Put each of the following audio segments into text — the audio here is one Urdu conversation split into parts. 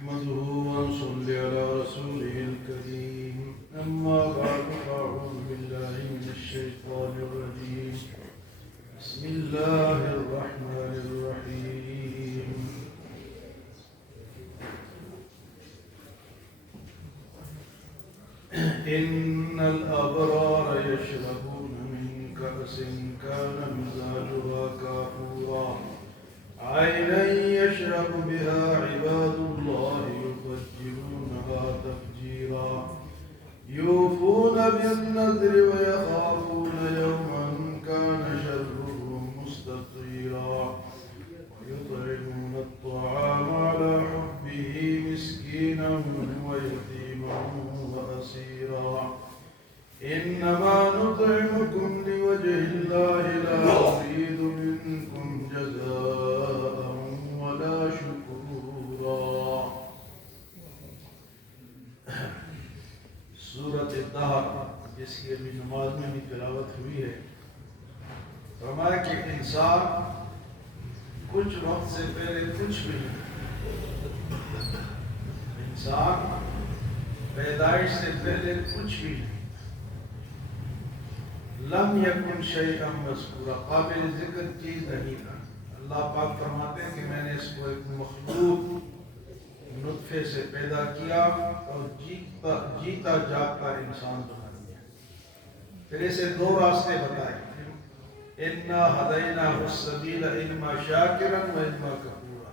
نحمده ونصلي على رسوله الكريم أما بعد فأعوذ بالله من الشيطان الرجيم بسم الله الرحمن الرحيم إن الأبرار يشربون من كأس كان مزاجها كافورا عينا يشرب بها عباد الله يفجرونها تفجيرا يوفون بالنذر ويخافون يوما كان شره مستطيرا ويطعمون الطعام على حبه مسكينا ويتيما وأسيرا إنما نطعمكم لوجه الله لا نريد منكم جزاء ولا شكورا. سورۃ الدہر جس کی ابھی نماز میں بھی تلاوت ہوئی ہے، فرمایا کہ انسان کچھ وقت سے پہلے کچھ بھی نہیں، انسان پیدائش سے پہلے کچھ بھی نہیں، لم یکن شیئا مذکورا، قابل ذکر چیز نہیں تھا. اللہ پاک فرماتے ہیں کہ میں نے اس کو ایک مخلوق نطفے سے پیدا کیا اور جیتا جاگتا انسان بنا دیا. پھر اسے دو راستے بتائے، انا ہدیناہ السبیل اما شاکرا و اما کفورا.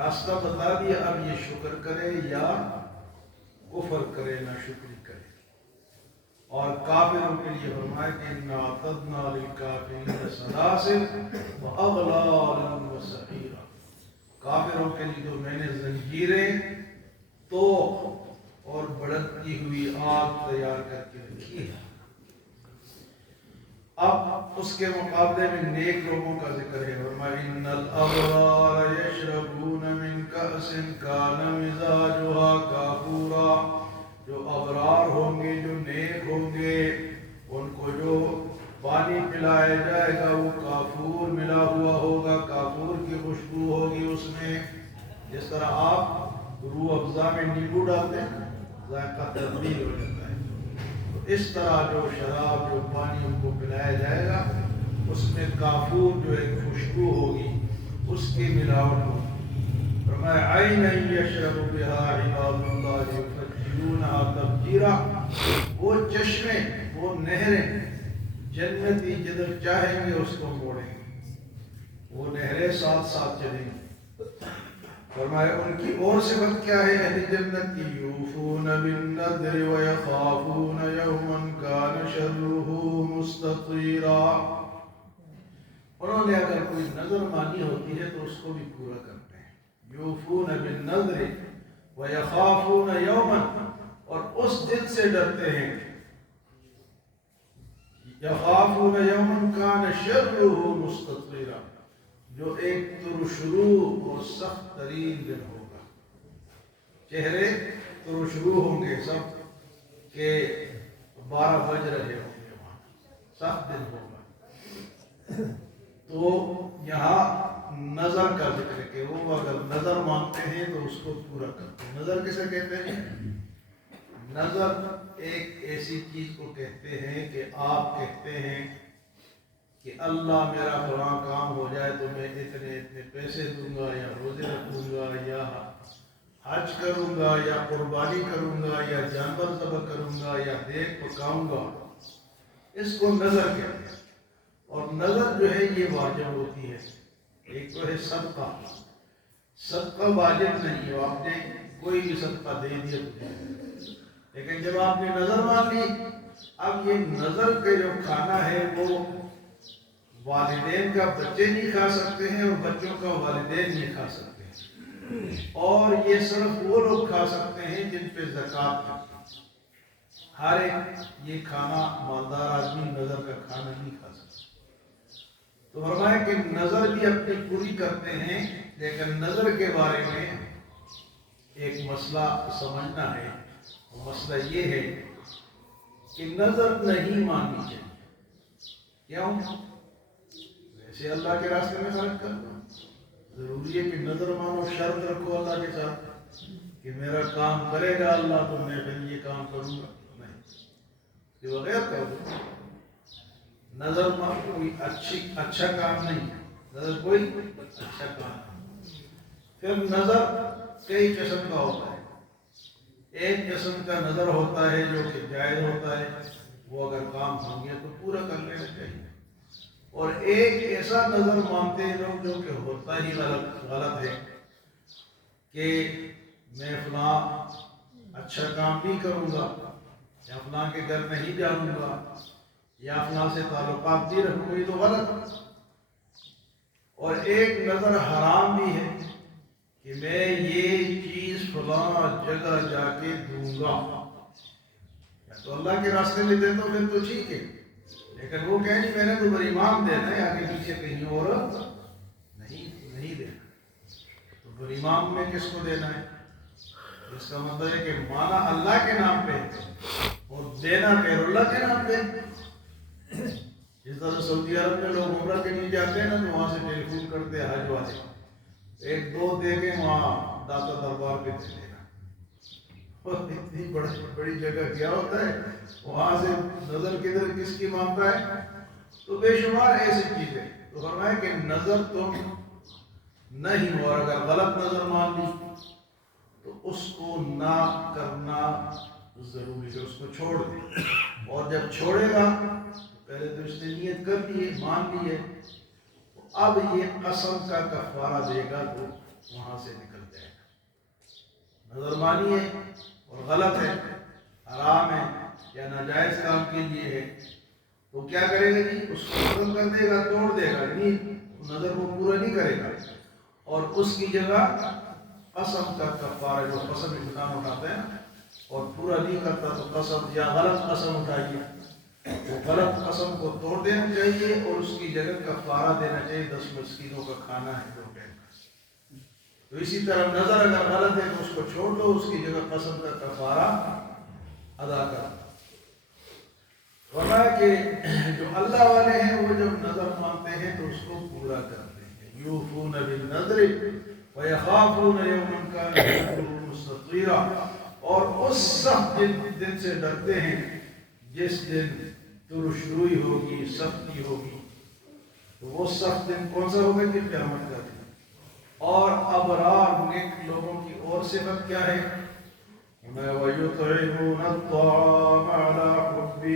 راستہ بتا دیا، اب یہ شکر کرے یا کفر کرے، نہ شکری کرے. اور کافروں کے لیے فرمایا کہ انا اعتدنا للکافرین سلاسل واغلالا وسعیرا. کافروں کے لیے تو میں نے زنجیریں تو اور بھڑکتی ہوئی آگ تیار کر کے رکھی ہے. اب اس کے مقابلے میں نیک لوگوں کا ذکر ہے. فرمایا ان الابرار یشربون من کأس کان مزاجها کافورا. جو ابرار ہوں گے، جو نیک ہوں گے، ان کو جو پانی پلایا جائے گا وہ کافور ملا ہوا ہوگا. کافور کی خوشبو ہوگی اس میں. جس طرح آپ روح افزا میں نیمبو ڈالتے ہیں ذائقہ تبدیل ہو جاتا ہے، تو اس طرح جو شراب، جو پانی ان کو پلایا جائے گا اس میں کافور جو ایک خوشبو ہوگی اس کی ملاوٹ ہوگی. فرمایا عینا یشرب بها عباد اللہ یفجرونها تفجیرا. وہ چشمے، وہ نہریں جنتی جدھر چاہیں گے اس کو موڑیں گے، وہ نہریں ساتھ ساتھ چلیں گی. فرمایا ان کی اور صفت کیا ہے اہل جنت کی؟ یوفون بالنذر ویخافون یوما کان شرہ مستطیرا. انہوں نے اگر کوئی نظر مانی ہوتی ہے تو اس کو بھی پورا کرتے ہیں. یوفون بالنذر ویخافون یوما، اور اس دن سے ڈرتے ہیں، یخافون یوما کان شرہ مستطیرا، جو ایک ترشرو اور سخت ترین دن ہوگا. چہرے ترشرو ہوں گے سب کہ 12 بج رہے ہوں گے، وہاں سخت دن ہوگا. تو یہاں نظر کا ذکر ہے کہ وہ اگر نظر مانگتے ہیں تو اس کو پورا کرتے ہیں. نظر کسے کہتے ہیں؟ نظر ایک ایسی چیز کو کہتے ہیں کہ آپ کہتے ہیں کہ اللہ میرا فلاں کام ہو جائے تو میں اتنے پیسے دوں گا، یا روزے رکھوں گا، یا حج کروں گا، یا قربانی کروں گا، یا جانور ذبح کروں گا، یا دیگ پکاؤں گا. اس کو نظر کہتے ہیں. اور نظر جو ہے یہ واجب ہوتی ہے. ایک تو ہے صدقہ. صدقہ واجب نہیں ہے، آپ نے کوئی بھی صدقہ دے دیا تو، لیکن جب آپ نے نظر مان لی، اب یہ نظر کا جو کھانا ہے وہ والدین کا بچے نہیں کھا سکتے ہیں اور بچوں کا والدین نہیں کھا سکتے ہیں. اور یہ صرف وہ لوگ کھا سکتے ہیں جن پہ زکوٰۃ ہے. ہر ایک یہ کھانا مالدار آدمی نظر کا کھانا نہیں کھا سکتا. تو فرمایا کہ نظر بھی اپنی پوری کرتے ہیں، لیکن نظر کے بارے میں ایک مسئلہ سمجھنا ہے. مسئلہ یہ ہے کہ نظر نہیں ماننی چاہیے. کیوں؟ ویسے اللہ کے راستے میں خرچ کرنا ضروری ہے کہ نظر مانو، شرط رکھو اللہ کے ساتھ. کہ میرا کام کرے گا اللہ تو میں پھر یہ کام کروں گا، نہیں، یہ بغیر کر دو۔ نظر کوئی اچھا کام نہیں ہے، نظر کوئی اچھا کام نہیں۔ پھر نظر کئی قسم کا ہوتا ہے۔ ایک قسم کا نظر ہوتا ہے جو کہ جائز ہوتا ہے، وہ اگر کام ہوں گے تو پورا کر لینا چاہیے۔ اور ایک ایسا نظر مانتے ہیں لوگ جو کہ ہوتا ہی غلط ہے کہ میں فلاں اچھا کام نہیں کروں گا، یا فلاں کے گھر نہیں جاؤں گا، یا فلاں سے تعلقات نہیں رکھوں گا، یہ تو غلط۔ اور ایک نظر حرام بھی ہے کہ میں یہ چیز فلاں جگہ جا کے دوں گا، تو اللہ کے راستے میں دے تو پھر تو ٹھیک ہے، لیکن وہ کہیں میں نے تو بر امام دینا ہے، آگے پیچھے کہیں اور نہیں دینا۔ تو بر امام میں کس کو دینا ہے؟ اس کا مطلب ہے کہ مانا اللہ کے نام پہ اور دینا غیر اللہ کے نام پہ۔ جس طرح سعودی عرب میں لوگ عمرہ کے لیے جاتے ہیں نا، تو وہاں سے ٹیلی فون کرتے ہیں حج والے، ایک دو دے کے وہاں داتا دربار پہ دے دینا۔ اور اتنی بڑی جگہ کیا ہوتا ہے، وہاں سے نظر کدھر کس کی مانگتا ہے؟ تو بے شمار ایسی چیزیں۔ تو فرمایا کہ نظر تم نہیں، اور اگر غلط نظر مان لی تو اس کو نہ کرنا ضروری ہے، اس کو چھوڑ دے۔ اور جب چھوڑے گا پہلے تو اس نے نیت کر لی ہے، مان لی ہے، اب یہ قسم کا کفارہ دے گا تو وہاں سے نکل جائے گا۔ نظر مانی ہے اور غلط ہے، حرام ہے یا ناجائز کام کے لیے ہے، تو کیا کرے گا جی؟ اس کو ختم کر دے گا، توڑ دے گا، نہیں نظر کو پورا نہیں کرے گا، اور اس کی جگہ قسم کا کفارہ، جو قسم انسان اٹھاتا ہے اور پورا نہیں کرتا تو قسم یا غلط قسم اٹھائیے، وہ غلط قسم کو توڑ دینا چاہیے اور اس کی جگہ کفارہ دینا چاہیے، 10 مسکینوں کا کھانا ہے 2 ٹائم کا۔ تو اسی طرح نظر اگر غلط ہے تو اس کو چھوڑ دو، اس کی جگہ قسم کا کفارہ ادا کر دو۔ ورنہ کہ جو اللہ والے ہیں وہ جب نظر مانتے ہیں تو اس کو پورا کرتے ہیں۔ یوفون بالنذر ویخافون یوما کان شرہ مستطیرا، اور اس سخت دن سے ڈرتے ہیں جس دن ترش روئی ہوگی، سختی ہوگی۔ تو وہ سخت دن کون سا ہوگا؟ کہ قیامت کا دن۔ اور ابرار نیک لوگوں کی اور صفت کیا ہے؟ وَيُطْعِمُونَ الطَّعَامَ عَلَىٰ حُبِّهِ،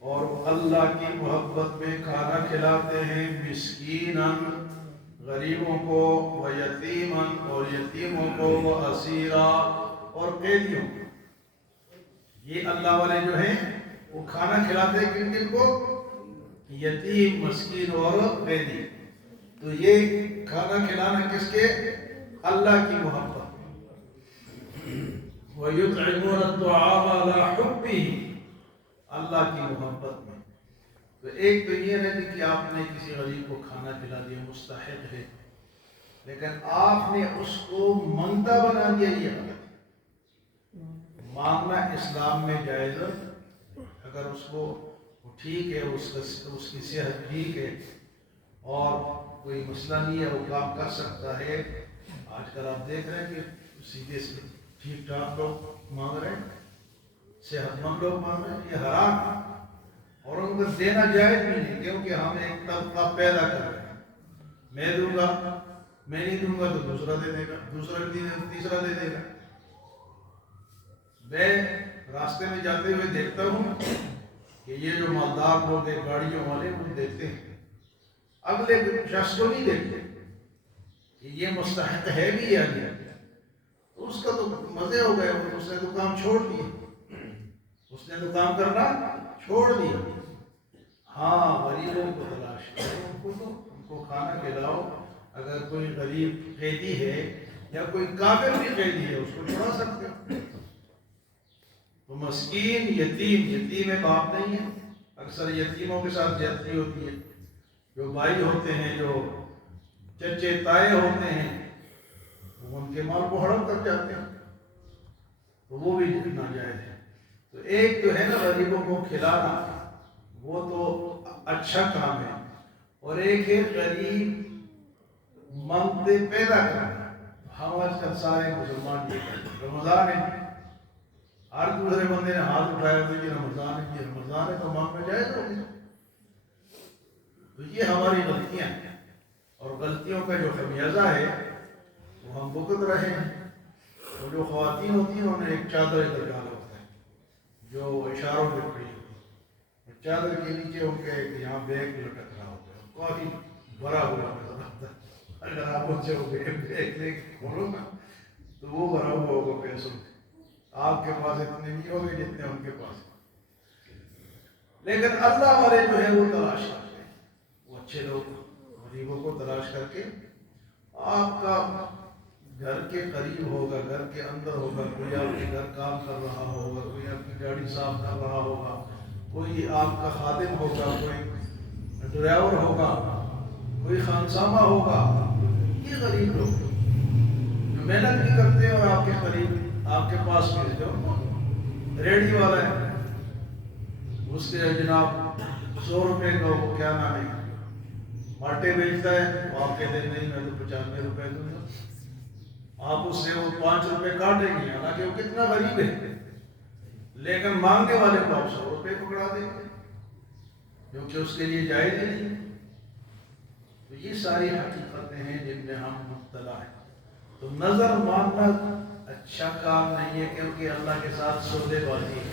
اور اللہ کی محبت میں کھانا کھلاتے ہیں، مسکیناً غریبوں کو، ویتیماً اور یتیموں کو، واسیرا اور قیدیوں کو۔ یہ اللہ والے جو ہیں وہ کھانا کھلاتے ہیں کن کن کو؟ یتیم، مسکین اور قیدی۔ تو یہ کھانا کھلانا کس کے؟ اللہ کی محبت۔ وَيُطْعِمُونَ الطَّعَامَ عَلَىٰ حُبِّهِ، اللہ کی محبت میں۔ تو ایک تو یہ نہیں کہ آپ نے کسی غریب کو کھانا کھلا دیا، مستحق ہے، لیکن آپ نے اس کو منگتا بنا دیا، یہ غلط ہے۔ مانگنا اسلام میں جائز ہے، اگر اس کو ٹھیک ہے، اس کی صحت ٹھیک ہے اور کوئی مسئلہ نہیں ہے، وہ کام کر سکتا ہے۔ آج کل آپ دیکھ رہے ہیں کہ سیدھے سے ٹھیک ٹھاک لوگ مانگ رہے ہیں، صحت مند لوگ مانگ رہے ہیں، یہ حرام ہے اور ان کو دینا جائز بھی نہیں، کیونکہ ہم ایک طبقہ پیدا کر رہے ہیں، میں دوں گا، میں نہیں دوں گا تو دوسرا دے دے گا، دوسرا بھی دے گا، تیسرا دے دے گا۔ میں راستے میں جاتے ہوئے دیکھتا ہوں کہ یہ جو مالدار لوگ ہیں، گاڑیوں والے، وہ دیکھتے ہیں، اگلے شخص کو نہیں دیکھتے کہ یہ مستحق ہے بھی یا نہیں، تو اس کا تو مزے ہو گئے، اس نے تو کام چھوڑ دیا، اس نے تو کام کرنا چھوڑ دیا۔ ہاں، غریبوں کو تلاش کرو، ان کو کھانا کھلاؤ۔ اگر کوئی غریب قیدی ہے یا کوئی کافر بھی قیدی ہے، اس کو چھڑا سکتے ہو۔ تو مسکین، یتیم باپ نہیں ہے، اکثر یتیموں کے ساتھ زیادتی ہوتی ہے، جو بھائی ہوتے ہیں، جو چچے تائے ہوتے ہیں، وہ ان کے مال کو ہڑپ کر جاتے ہیں، تو وہ بھی ناجائز ہے۔ تو ایک تو ہے نا غریبوں کو کھلانا، وہ تو اچھا کام ہے، اور ایک ہے غریب منگتے پیدا کرنا، ہم آج کل سارے مسلمان یہ کہتے ہیں رمضان ہے، ہر دوسرے بندے نے ہاتھ اٹھایا تو یہ رمضان ہے، یہ رمضان ہے تو مانگنا جائز ہو گیا۔ تو یہ ہماری غلطیاں ہیں، اور غلطیوں کا جو خمیازہ ہے وہ ہم بھگت رہے ہیں۔ اور جو خواتین ہوتی ہیں انہوں نے ایک چادر ادھر ڈالا ہوتا ہے جو اشاروں پہ کھڑی ہوتی ہے، چادر کے نیچے ان کے یہاں بیگ لٹک رہا ہوتا ہے، کافی بھرا ہوا نظر آتا ہے۔ اگر آپ ان سے وہ بیگ لے کے کھولو نا تو وہ بھرا ہوا ہوگا پیسوں سے، آپ کے پاس اتنے نہیں ہوگے جتنے ان کے پاس۔ لیکن اللہ والے جو ہے وہ تلاش کرتے ہیں، وہ اچھے لوگ غریبوں کو تلاش کر کے آپ کا گھر کے قریب ہوگا، گھر کے اندر ہوگا، کوئی آپ کے گھر کام کر رہا ہوگا، کوئی آپ کی گاڑی صاف کر رہا ہوگا، کوئی آپ کا خادم ہوگا، کوئی ڈرائیور ہوگا، کوئی خانسامہ ہوگا، یہ غریب لوگ جو محنت بھی کرتے ہیں اور آپ کے قریب آپ کے پاس ملتے ہیں۔ ریڑھی والا ہے، اس کے جناب 100 روپے کا وہ کیا نام ہے ماٹے بیچتا ہے، وہ آپ کہتے ہیں نہیں میں تو 95 روپے دوں گا، آپ اس سے وہ 5 روپے کاٹیں گے، حالانکہ وہ کتنا غریب ہے، لیکن مانگنے والے کو آپ 100 روپے پکڑا دیں گے کیونکہ اس کے لیے جائز ہی نہیں۔ تو یہ ساری حقیقتیں ہیں جن میں ہم مبتلا ہیں۔ تو نظر ماننا اچھا کام نہیں ہے، کیونکہ اللہ کے ساتھ سودے بازی ہے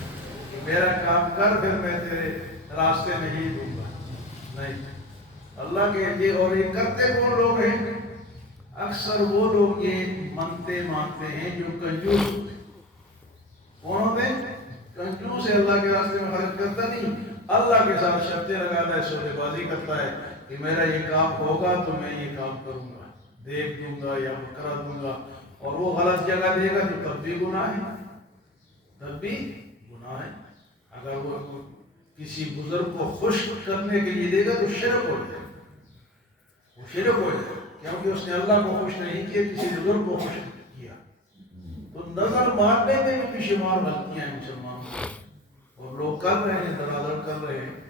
کہ میرا کام کر پھر میں تیرے راستے نہیں دوں گا، نہیں۔ اللہ کے لیے، اور یہ کرتے کون لوگ ہیں؟ اکثر وہ لوگ یہ منتے مانتے ہیں جو کنجوس ہوتے ہیں۔ کون ہوتے ہیں؟ کنجوس ہے، اللہ کے راستے میں خرچ کرتا نہیں، اللہ کے ساتھ شرطیں لگاتا ہے، سودے بازی کرتا ہے کہ میرا یہ کام ہوگا تو میں یہ کام کروں گا، دیکھ دوں گا یا بکرا دوں گا، اور وہ غلط جگہ دے گا تو تب بھی گناہ ہے، تب بھی گناہ ہے۔ اگر وہ کسی بزرگ کو خوش کرنے کے لیے دے گا تو شرک ہو جائے، وہ شرک ہو جائے، کیونکہ اس نے اللہ کو خوش نہیں کیا، کسی بزرگ کو خوش کیا۔ تو نظر ماننے میں بھی شمار غلطیاں ہیں مسلمانوں، اور لوگ کر رہے ہیں، دراصل کر رہے ہیں۔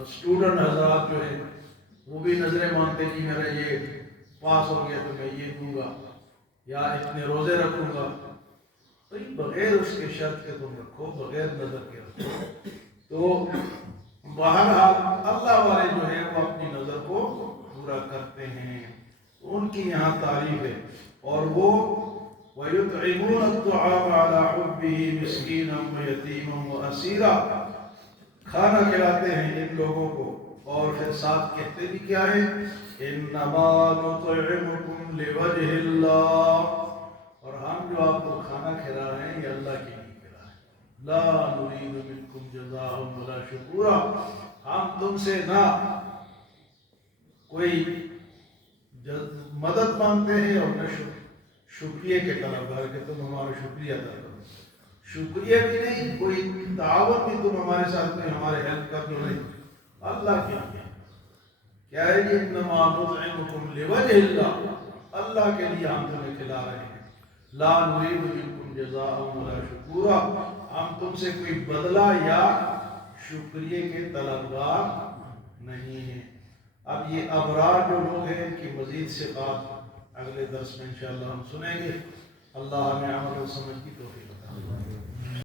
اسٹوڈنٹ حضرات جو ہیں وہ بھی نظریں مانتے کہ میرا یہ پاس ہو گیا تو میں یہ دوں گا یا اتنے روزے رکھوں گا، تو بغیر اس کے شرط کے تم رکھو، بغیر نظر کے رکھو۔ تو بہرحال اللہ والے جو ہیں وہ اپنی نظر کو پورا کرتے ہیں، ان کی یہاں تعریف ہے۔ اور وہ وَيُطْعِمُونَ الطَّعَامَ عَلَى حُبِّهِ مِسْكِينًا وَيَتِيمًا وَأَسِيرًا، کھانا کھلاتے ہیں ان لوگوں کو، اور پھر ساتھ کہتے بھی کیا ہے؟ إِنَّمَا نُطْعِمُكُمْ لِوَجْهِ اللَّهِ، اور ہم جو آپ کو کھانا کھلا رہے ہیں یہ اللہ کے لیے کھلا رہے ہیں، لَا نُرِيدُ مِنْكُمْ جَزَاءً وَلَا شُكُورًا، ہم تم سے نہ کوئی مدد مانگتے ہیں اور نہ شکریہ کے طلبگار کہ تم ہمارا شکریہ ادا کرو، شکریہ بھی نہیں، کوئی تعاون بھی تم ہمارے ساتھ میں ہمارے ہیلپ کر دو، نہیں، اللہ کے لیے کیا ہے کہ انما نطعمکم لوجہ اللہ، اللہ کے لیے ہم تمہیں کھلا رہے ہیں، لا نريد منکم جزاء ولا شکورا، ہم تم سے کوئی بدلہ یا شکریہ کے طلبگار نہیں ہیں۔ اب یہ ابرار جو لوگ ہیں ان کی مزید صفات اگلے درس میں انشاءاللہ ہم سنیں گے۔ اللہ ہمیں عمل و سمجھ کی توفیق